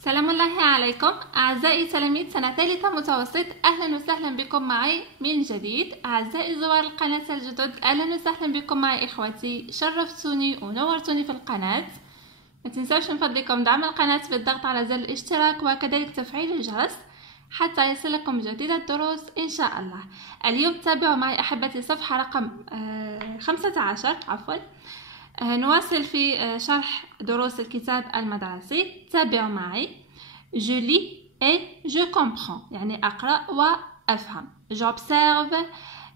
سلام الله عليكم أعزائي تلاميذ سنة ثالثة متوسط. أهلا وسهلا بكم معي من جديد. أعزائي زوار القناة الجدد، أهلا وسهلا بكم معي إخوتي. شرفتوني ونورتوني في القناة. ما تنسوش من فضلكم دعم القناة بالضغط على زر الاشتراك وكذلك تفعيل الجرس حتى يصلكم جديد الدروس إن شاء الله. اليوم تابعوا معي أحبتي صفحة رقم 15 نواصل في شرح دروس الكتاب المدرسي. تابعوا معي. Je lis et je comprends، يعني أقرأ وأفهم. J'observe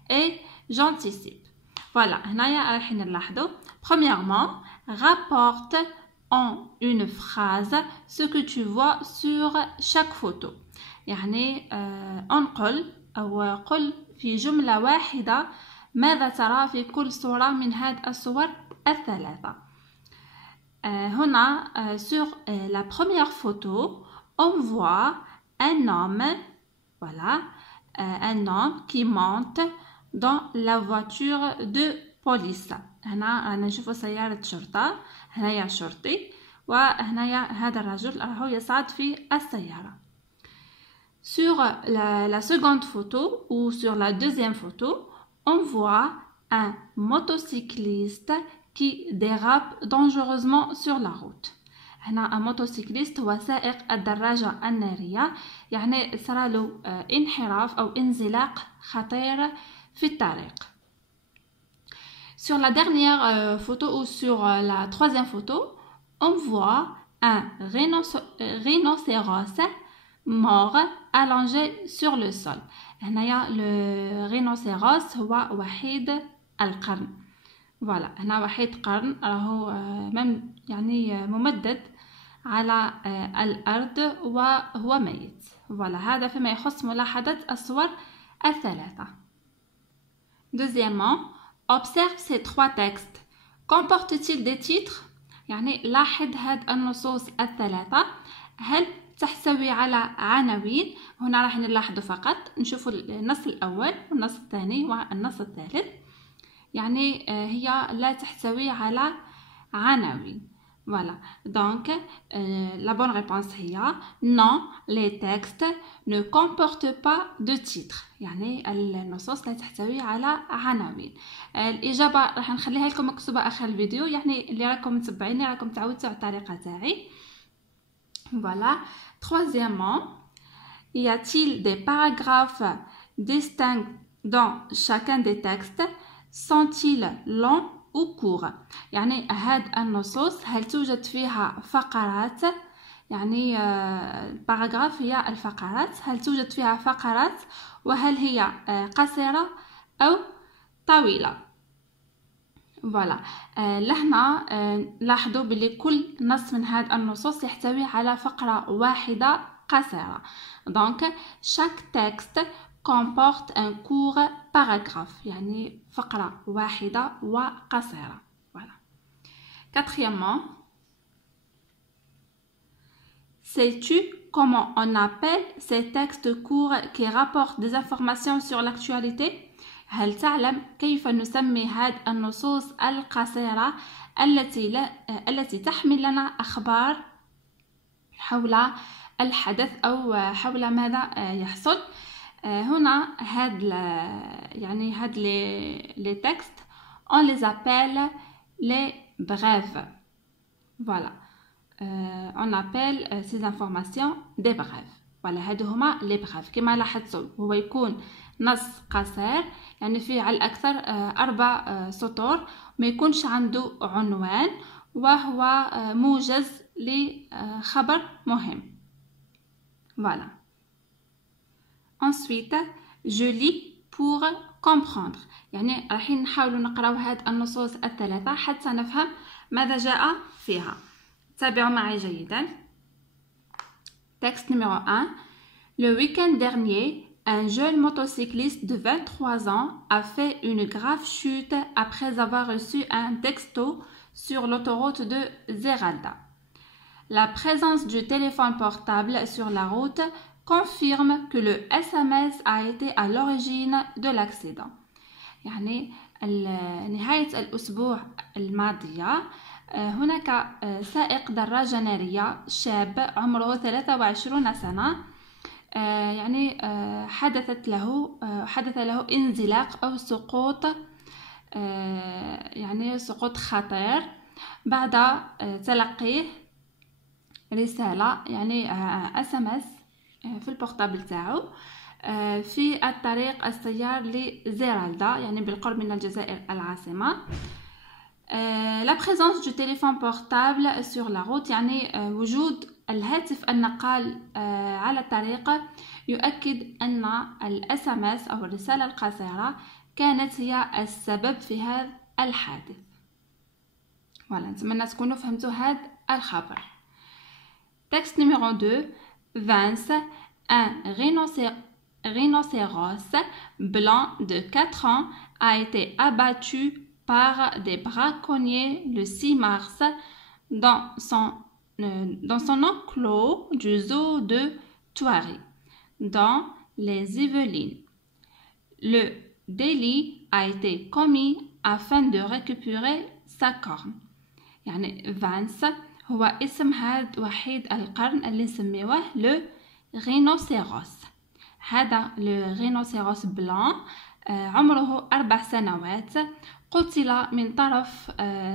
et j'anticipe. Voilà، هنايا راح نلاحظوا. Premièrement, rapporte en une phrase ce que tu vois sur chaque photo. يعني انقل أو قل في جملة واحدة ماذا ترى في كل صورة من هذه الصور الثلاثة. هنا sur la première photo on voit un homme, voilà, un homme qui monte dans la voiture de police. هنا نشوف سيارة شرطة، هنايا شرطي وهنايا هذا الرجل راهو يصعد في السيارة. Sur la seconde photo ou sur la deuxième photo on voit un motocycliste qui dérape dangereusement sur la route. هنا الموتوسيكليست هو سائق الدراجة النارية، يعني صار له انحراف أو انزلاق خطير في الطريق. Sur la dernière photo ou sur la troisième photo, on voit un rhinocéros mort allongé sur le sol. هنايا le rhinocéros هو وحيد القرن. فوالا، هنا وحيد قرن راهو يعني ممدد على الأرض وهو ميت. فوالا، هذا فيما يخص ملاحظة الصور الثلاثة. Deuxièmement, observe ces trois textes. Comportent-ils des titres؟ يعني لاحظ هاد النصوص الثلاثة، هل تحتوي على عناوين؟ هنا راح نلاحظ فقط نشوف النص الأول والنص الثاني والنص الثالث، يعني هي لا تحتوي على عناوين. Voilà, donc la bonne réponse هي non, les textes ne comportent pas de titre، يعني النصوص لا تحتوي على عناوين. الإجابة راح نخليها لكم مكتوبة آخر الفيديو، يعني اللي راكم متبعيني راكم تعودتوا على الطريقة تاعي. Voilà. Troisièmement, y a-t-il des paragraphes distincts dans chacun des textes? Sont-ils longs ou courts؟ يعني هاد النصوص هل توجد فيها فقرات؟ يعني الباراغراف هي الفقرات، هل توجد فيها فقرات وهل هي قصيرة أو طويلة؟ فوالا، لهنا لاحظوا بلي كل نص من هذه النصوص يحتوي على فقرة واحدة قصيرة. Donc chaque texte comporte un court paragraphe، يعني فقرة واحدة وقصيرة. Voilà. Quatrièmement, sais-tu comment on appelle ces textes courts qui rapportent des informations sur l'actualité؟ هل تعلم كيف نسمي هذه النصوص القصيرة التي تحمل لنا أخبار حول الحدث أو حول ماذا يحصل؟ هنا هاد les textes on les appelle les brèves. Voilà, on appelle ces informations des brèves. voilà، هادو هما لي بغاف. كما لاحظتوا هو يكون نص قصير، يعني فيه على الأكثر 4 سطور، ما يكونش عنده عنوان وهو موجز لخبر مهم. voilà. Ensuite, je lis pour comprendre، يعني رايحين نحاولوا نقراو هاد النصوص الثلاثة حتى نفهم ماذا جاء فيها. تابعوا معي جيدا. Texte numéro 1. Le week-end dernier, un jeune motocycliste de 23 ans a fait une grave chute après avoir reçu un texto sur l'autoroute de Zeralda. La présence du téléphone portable sur la route confirme que le SMS a été à l'origine de l'accident. يعني نهاية الأسبوع الماضية هناك سائق دراجة نارية شاب عمره 23 سنة، يعني حدث له انزلاق أو سقوط، يعني سقوط خطير بعد تلقيه رسالة، يعني SMS في البورتابل تاعو في الطريق السيار لزيرالدا، يعني بالقرب من الجزائر العاصمة. la présence du téléphone portable sur la route، يعني وجود الهاتف النقال على الطريق يؤكد أن الSMS أو الرسالة القصيرة كانت هي السبب في هذا الحادث. voilà، نتمنى تكونوا فهمتوا هذا الخبر. Texte numéro 2. Vince, un rhinocéros blanc de 4 ans, a été abattu par des braconniers le 6 mars dans son enclos du zoo de Thoiry, dans les Yvelines. Le délit a été commis afin de récupérer sa corne. يعني فانس هو اسم هاد وحيد القرن اللي نسميوه لو رينوسيروس. هذا لو رينوسيروس بلان عمره 4 سنوات، قتل من طرف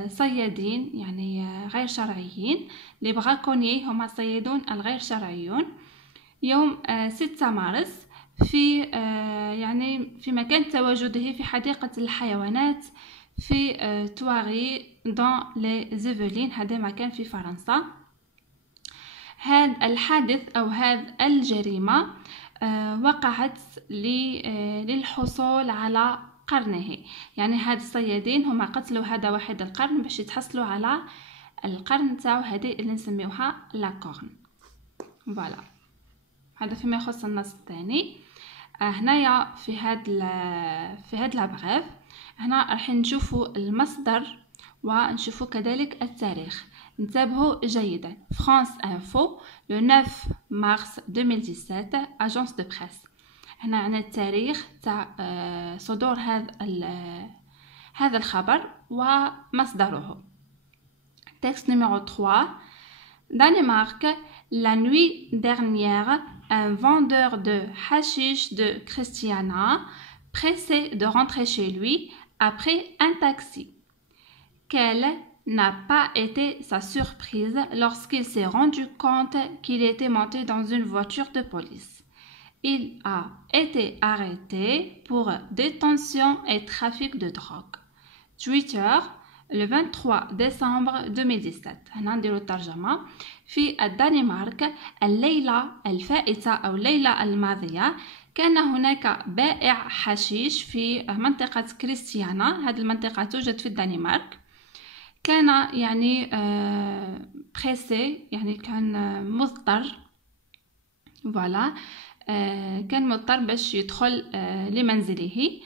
صيادين يعني غير شرعيين، لي براكونيي هما الصيادون الغير شرعيون، يوم 6 مارس في يعني في مكان تواجده في حديقة الحيوانات في تواري دون لي زيفولين، هذا مكان في فرنسا. هذا الحادث أو هذا الجريمة وقعت للحصول على قرنه، يعني هاد الصيادين هما قتلوا هذا واحد القرن باش يتحصلوا على القرن تاعو، هذه اللي نسميوها لا كورن. فوالا، هذا فيما يخص النص الثاني. هنايا في هاد لابغيف هنا راح نشوفوا المصدر ونشوفوا كذلك التاريخ. انتبهوا جيدا. فرانس انفو le 9 mars 2017 agence de presse. هنا عندنا التاريخ تاع صدور هذا الخبر ومصدره. Texte numéro 3. Danemark, la nuit dernière, un vendeur de hashish de Christiana, pressé de rentrer chez lui, a pris un taxi. Quelle n'a pas été sa surprise lorsqu'il s'est rendu compte qu'il était monté dans une voiture de police. Il a été arrêté pour détention et trafic de drogue. Twitter, le 23 décembre 2017. هنا نديرو الترجمة. في الدنمارك الليلة الفائتة أو الليلة الماضية كان هناك بائع حشيش في منطقة كريستيانا. هذه المنطقة توجد في الدنمارك. كان يعني بريسي، يعني كان مضطر، فوالا، كان مضطر باش يدخل لمنزله.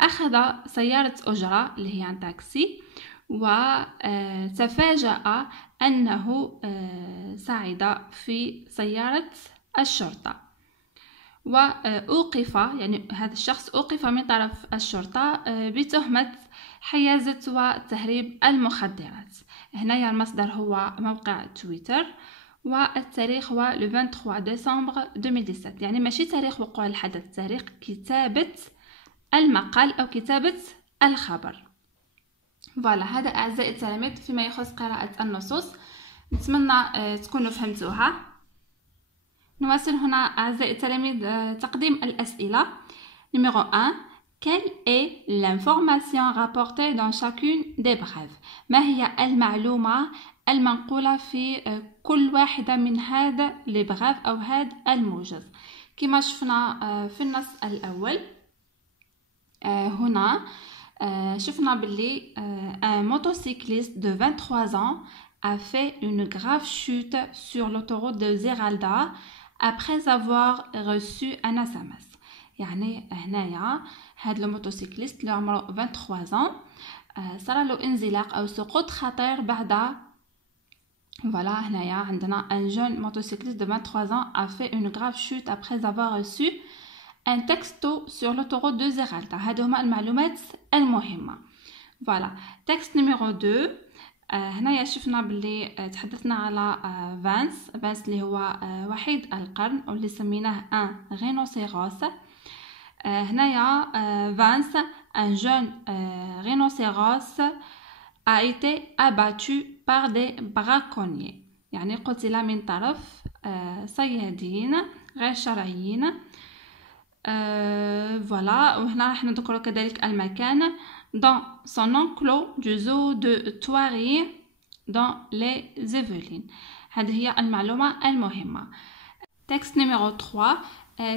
أخذ سيارة أجرة اللي هي تاكسي، وتفاجأ أنه صعد في سيارة الشرطة، وأوقف، يعني هذا الشخص أوقف من طرف الشرطة بتهمة حيازة وتهريب المخدرات. هنا المصدر هو موقع تويتر، والتاريخ هو le 23 ديسمبر 2017، يعني ماشي تاريخ وقوع الحدث، تاريخ كتابة المقال أو كتابة الخبر. فوالا، هذا أعزائي التلاميذ فيما يخص قراءة النصوص، نتمنى تكونوا فهمتوها. نواصل هنا أعزائي التلاميذ تقديم الأسئلة. Numéro 1. Quelle est l'information rapportée dans chacune des brèves؟ ما هي المعلومة المنقولة في كل واحدة من هذا البغاف أو هذا الموجز؟ كما شفنا في النص الأول هنا شفنا باللي un motocycliste de 23 ans a fait une grave chute sur l'autoroute de Zeralda après avoir reçu un SMS. يعني هنايا هذا الموتوسيكليست اللي عمره 23 ans صار له انزلاق أو سقوط خطير بعد. Voilà, هنايا عندنا un jeune motocycliste de 23 ans a fait une grave chute après avoir reçu un texto sur l'autoroute de Zeralda. هادو هما المعلومات المهمة. Voilà. Texte numéro 2. هنايا شفنا باللي تحدثنا على فانس اللي هو وحيد القرن واللي سميناه ان رينوسيروس. هنايا فانس un jeune rhinocéros a été abattu par des braconniers، يعني قتل من طرف صيادين غير شرعيين. فوالا، وهنا راح نذكر كذلك المكان dans son enclos du zoo de Thoiry dans les Yvelines. هذه هي المعلومة المهمة. تكست نيميرو 3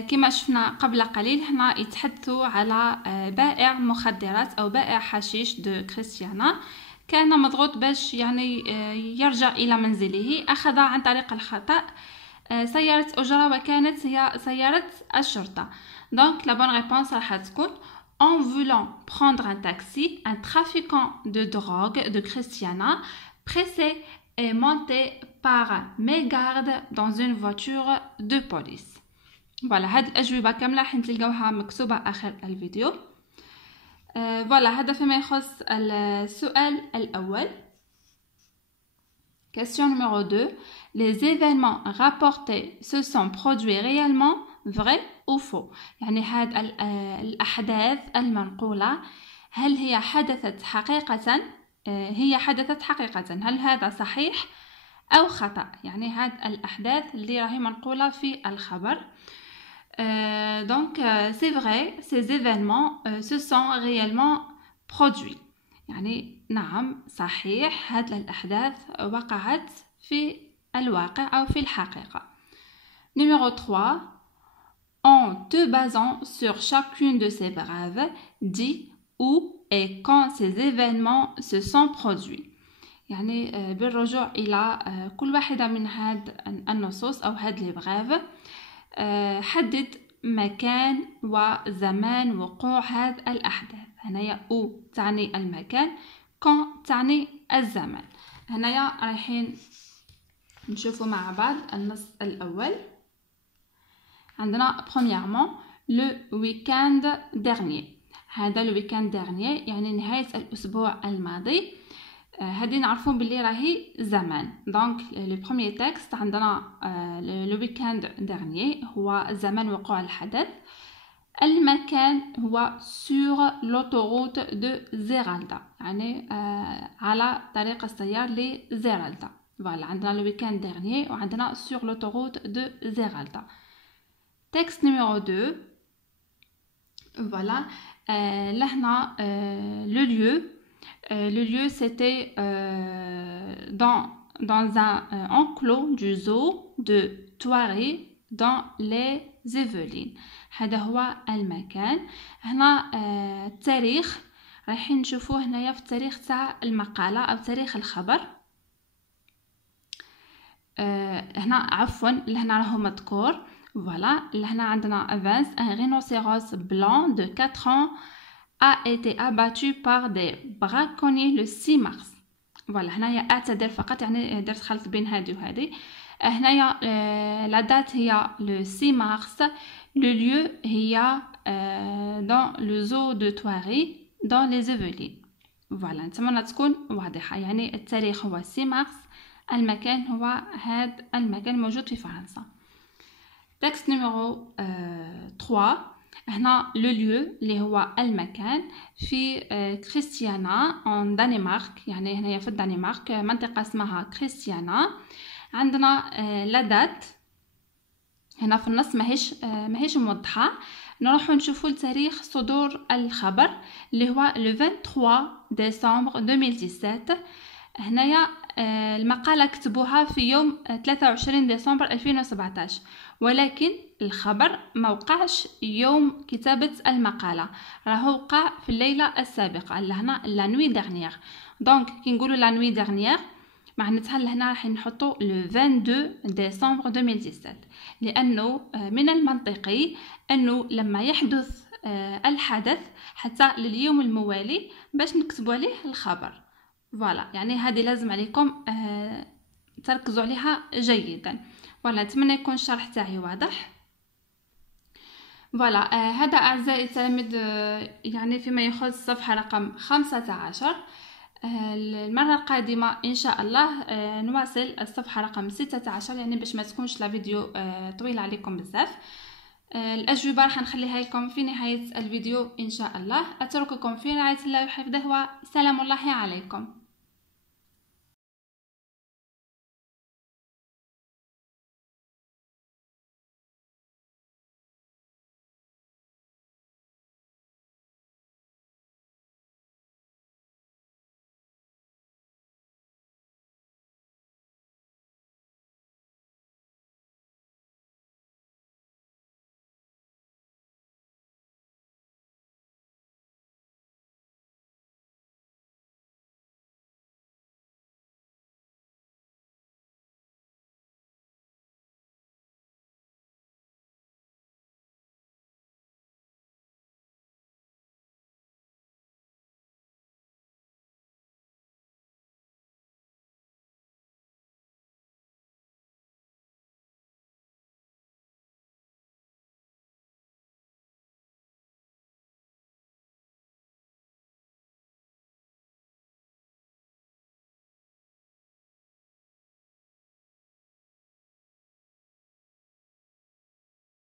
كما شفنا قبل قليل هنا يتحدثوا على بائع مخدرات أو بائع حشيش دو كريستيانا، كان مضغوط باش يعني يرجع إلى منزله. أخذ عن طريق الخطأ سيارة أجرة وكانت هي سيارة الشرطة. donc la bonne réponse راح تكون en voulant prendre un taxi, un trafiquant de drogue de Christiana pressé et monté par mégarde dans une voiture de police. فوالا، هاد الأجوبة كاملة راح تلقاوها مكتوبة آخر الفيديو. فوالا، هذا فيما يخص السؤال الأول. Question numéro 2. Les événements rapportés se sont produits réellement, vrai ou faux؟ يعني هاد الأحداث المنقولة هل هي حدثت حقيقة؟ هي حدثت حقيقة، هل هذا صحيح أو خطأ؟ يعني هاد الأحداث اللي راهي منقولة في الخبر. Donc c'est vrai, ces événements se sont réellement produits. يعني نعم صحيح هاد الأحداث وقعت في الواقع أو في الحقيقة. Numéro 3. En te basant sur chacune de ces brèves, dis où et quand ces événements se sont produits. يعني بالرجوع إلى كل واحدة من هاد النصوص أو هاد لي بريف، حدد مكان وزمان وقوع هاد الأحداث. هنايا أو تعني المكان، كون تعني الزمان. هنايا رايحين نشوفوا مع بعض النص الأول. عندنا premièrement le week-end dernier. هذا le week-end dernier يعني نهاية الأسبوع الماضي. هذه نعرفون باللي راهي زمان. donc le premier texte عندنا le week-end dernier هو زمان وقوع الحدث. المكان هو sur l'autoroute de Zeralda، يعني على طريق السيار لزيرالدا. voilà، عندنا le week-end dernier وعندنا sur l'autoroute de Zeralda. texte numéro 2. voilà، لهنا le lieu c'était dans un enclos du zoo de Thoiry dans les Yvelines. هذا هو المكان. هنا التاريخ رايحين نشوفوه هنايا في التاريخ تاع المقالة أو تاريخ الخبر. هنا عفوا لهنا راهو مذكور. voilà، لهنا عندنا Vance, un rhinocéros blanc de 4 ans a été abattu par des braconniers le 6 mars. voilà، هنايا اعتذر فقط، يعني درت خلط بين هذه وهذه. هنايا la date هي le 6 mars. le lieu هي dans le zoo de Thoiry dans les Yvelines. voilà، نتمنى تكون واضحة. يعني التاريخ هو 6 مارس، المكان هو هذا المكان موجود في فرنسا. texte numéro 3. هنا لو ليو اللي هو المكان في كريستيانا ان دنمارك، يعني هنايا في الدنمارك منطقة اسمها كريستيانا. عندنا لا دات هنا في النص ماهيش موضحة. نروحو نشوفو التاريخ صدور الخبر اللي هو لو 23 ديسمبر 2017. هنايا المقالة كتبوها في يوم 23 ديسمبر 2017، ولكن الخبر ما وقعش يوم كتابة المقالة، راهو وقع في الليلة السابقة لهنا لا نوي ديرنيير. دونك كي نقولوا لا نوي ديرنيير معناتها لهنا راح نحطوا لو 22 ديسمبر 2017، لانه من المنطقي انه لما يحدث الحدث حتى لليوم الموالي باش نكتبوا عليه الخبر. فوالا، يعني هذه لازم عليكم تركزوا عليها جيدا. فوالا، نتمنى يكون الشرح تاعي واضح. فوالا، هذا اعزائي التلاميذ يعني فيما يخص الصفحه رقم 15. المرة القادمة إن شاء الله نواصل الصفحة رقم 16، يعني باش ما تكونش لا فيديو طويل عليكم بزاف. الأجوبة راح نخليها لكم في نهاية الفيديو إن شاء الله. أترككم في رعاية الله وحفظه، وسلام الله عليكم.